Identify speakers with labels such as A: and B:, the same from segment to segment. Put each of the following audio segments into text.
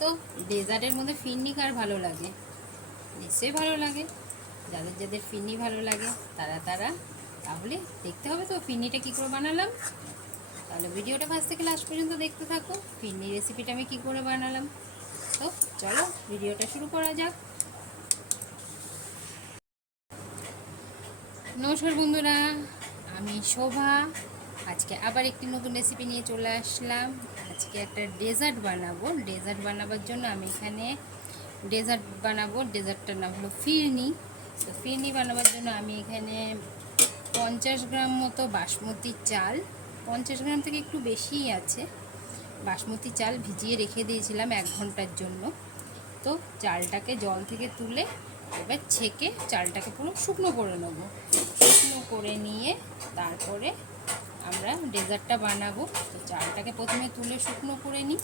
A: তো ডেজার্টের মধ্যে ফিরনি কার ভালো লাগে? নিশ্চয়ই ভালো লাগে। যাদের যাদের ফিরনি ভালো লাগে, তারা তারা। তাহলে দেখতে হবে তো ফিরনিটা কী করে বানালাম। তাহলে ভিডিওটা ফার্স্ট থেকে লাস্ট পর্যন্ত দেখতে থাকো ফিরনি রেসিপিটা আমি কী করে বানালাম। তো চলো ভিডিওটা শুরু করা যাক। নমস্কার বন্ধুরা, আমি শোভা। আজকে আবার একটি নতুন রেসিপি নিয়ে চলে আসলাম। আজকে একটা ডেজার্ট বানাবো। ডেজার্ট বানাবার জন্য আমি এখানে ডেজার্ট বানাবো। ডেজার্টটার নাম হলো ফিরনি। তো ফিরনি বানাবার জন্য আমি এখানে পঞ্চাশ গ্রাম মতো বাসমতি চাল, পঞ্চাশ গ্রাম থেকে একটু বেশিই আছে। বাসমতি চাল ভিজিয়ে রেখে দিয়েছিলাম এক ঘণ্টার জন্য। তো চালটাকে জল থেকে তুলে এবার ছেঁকে চালটাকে পুরো শুকনো করে নেব। শুকনো করে নিয়ে তারপরে আমরা ডেজার্টটা বানাবো। তো চালটাকে প্রথমে তুলে শুকনো করে নিই।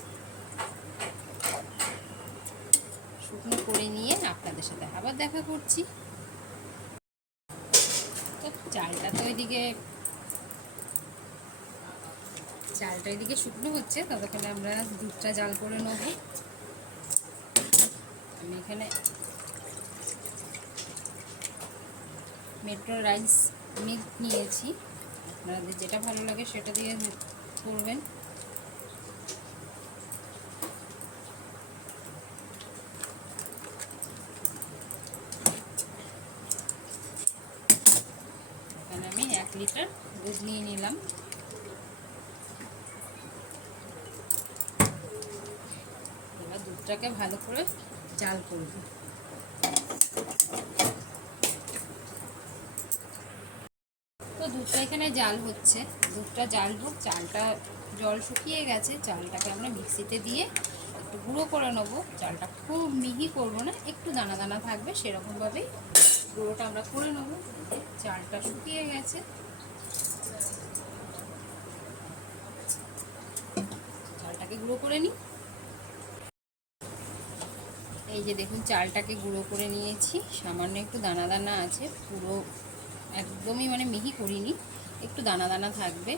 A: শুকনো করে নিয়ে আপনাদের সাথে আবার দেখা করছি। তো চালটা তো ওইদিকে চালটা এদিকে শুকনো হচ্ছে, ততক্ষণে আমরা দুধটা জাল করে নেব। আমি এখানে মেট্রো রাইস মিল্ক নিয়েছি। আপনাদের যেটা ভালো লাগে সেটা দিয়ে করবেন। এখানে আমি এক লিটার দুধ নিয়ে নিলাম। এবার দুধটাকে ভালো করে জাল করব তো দুধটা এখানে জাল হচ্ছে। দুধটা জাল হোক, চালটা জল শুকিয়ে গেছে, চালটাকে আমরা মিক্সিতে দিয়ে একটু গুঁড়ো করে নেব। চালটা খুব মিহি করব না, একটু দানা দানা থাকবে, সেরকমভাবেই গুঁড়োটা আমরা করে নেব। চালটা শুকিয়ে গেছে। চালটাকে গুঁড়ো করে নিই। এই যে দেখুন, চালটাকে গুঁড়ো করে নিয়েছি। সামান্য একটু দানা দানা আছে, পুরো একদমই মানে মিহি করিনি, একটু দানা দানা থাকবে,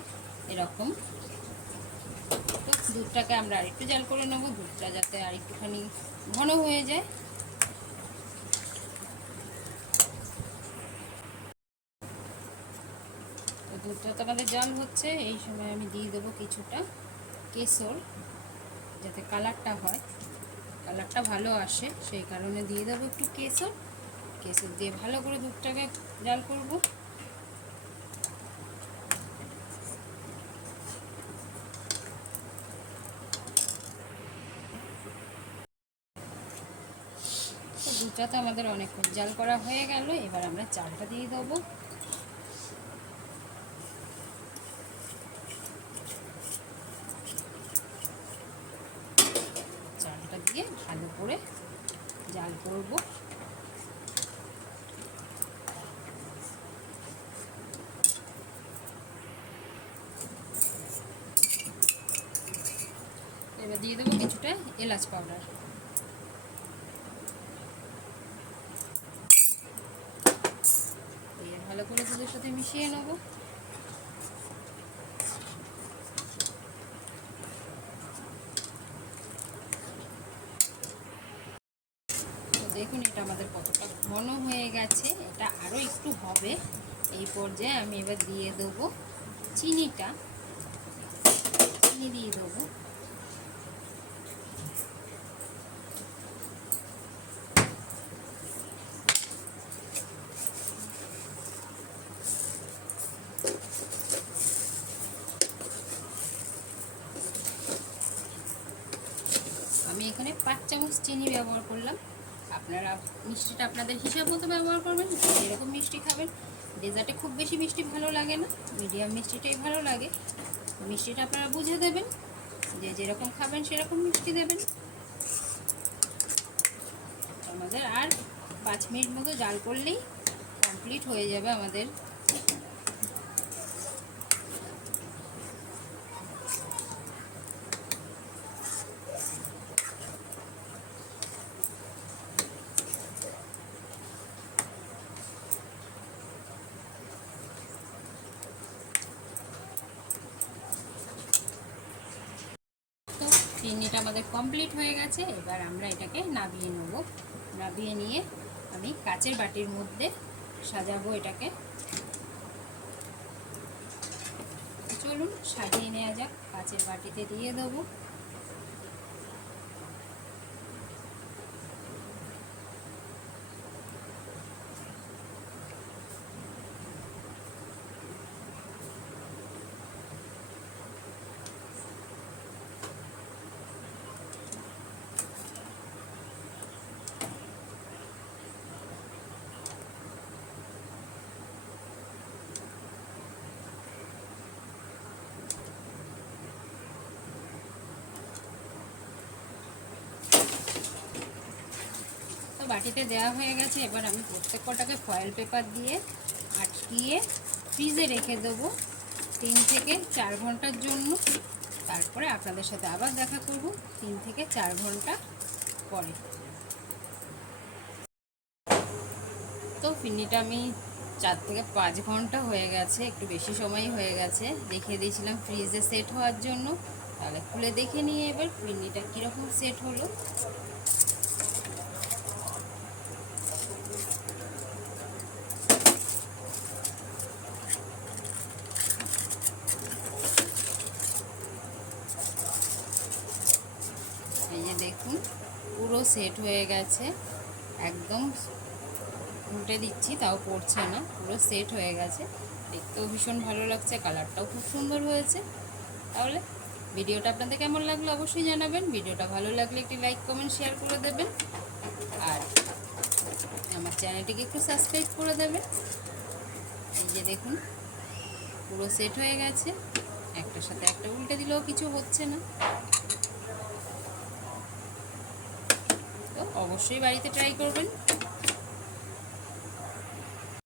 A: এরকম। তো দুধটাকে আমরা আরেকটু জাল করে নেব, দুধটা যাতে আর একটুখানি ঘন হয়ে যায়। তো দুধটা তো আমাদের জাল হচ্ছে, এই সময় আমি দিয়ে দেবো কিছুটা কেশর, যাতে কালারটা হয়। কালারটা ভালো আসে, সেই কারণে দিয়ে দেবো একটু কেশর। কেশর দিয়ে ভালো করে দুধটাকে জাল করব। দুধটা তো আমাদের অনেকক্ষণ জাল করা হয়ে গেল, এবার আমরা চালটা দিয়ে দেবো। চালটা দিয়ে ভালো করে জাল করব। এবার দিয়ে দেবো কিছুটা এলাচ পাউডার। ভালো করে দুধের সাথে মিশিয়ে নেব। দেখুন, এটা আমাদের কতটা ঘন হয়ে গেছে, এটা আরও একটু হবে। এই পর্যায়ে আমি এবার দিয়ে দেবো চিনিটা। চিনি দিয়ে দেবো আমি এখানে পাঁচ চামচ চিনি ব্যবহার করলাম। আপনারা মিষ্টিটা আপনাদের হিসাব মতো ব্যবহার করবেন, যেরকম মিষ্টি খাবেন। ডেজার্টে খুব বেশি মিষ্টি ভালো লাগে না, মিডিয়াম মিষ্টিটাই ভালো লাগে। মিষ্টিটা আপনারা বুঝে দেবেন, যে যেরকম খাবেন সেরকম মিষ্টি দেবেন। আমাদের আর পাঁচ মিনিট মতো জাল করলেই কমপ্লিট হয়ে যাবে আমাদের ফিরনিটা আমাদের কমপ্লিট হয়ে গেছে, এবার আমরা এটাকে নাবিয়ে নেব। নাবিয়ে নিয়ে আমি কাচের বাটির মধ্যে সাজাবো এটাকে। চলুন, সাজিয়ে নেওয়া যাক। কাচের বাটিতে দিয়ে দেবো। বাটিতে দেওয়া হয়ে গেছে, এবার আমি প্রত্যেক কটাকে ফয়েল পেপার দিয়ে আটকিয়ে ফ্রিজে রেখে দেবো তিন থেকে চার ঘণ্টার জন্য। তারপরে আপনাদের সাথে আবার দেখা করব তিন থেকে চার ঘণ্টা পরে। তো ফিরনিটা আমি চার থেকে পাঁচ ঘণ্টা হয়ে গেছে, একটু বেশি সময় হয়ে গেছে। দেখিয়ে দিয়েছিলাম ফ্রিজে সেট হওয়ার জন্য। তাহলে খুলে দেখে নিয়ে এবার ফিরনিটা কীরকম সেট হলো এই যে দেখুন, পুরো সেট হয়ে গেছে। একদম উল্টে দিচ্ছি, তাও পড়ছে না, পুরো সেট হয়ে গেছে। দেখতেও ভীষণ ভালো লাগছে কালারটাও খুব সুন্দর হয়েছে। তাহলে ভিডিওটা আপনাদের কেমন লাগল অবশ্যই জানাবেন। ভিডিওটা ভালো লাগলে একটি লাইক কমেন্ট শেয়ার করে দেবেন। আর আমার চ্যানেলটিকে একটু সাবস্ক্রাইব করে দেবেন। এই যে দেখুন, পুরো সেট হয়ে গেছে। একটার সাথে একটা উল্টে দিলেও কিছু হচ্ছে না। অবশ্যই বাড়িতে ট্রাই করবেন।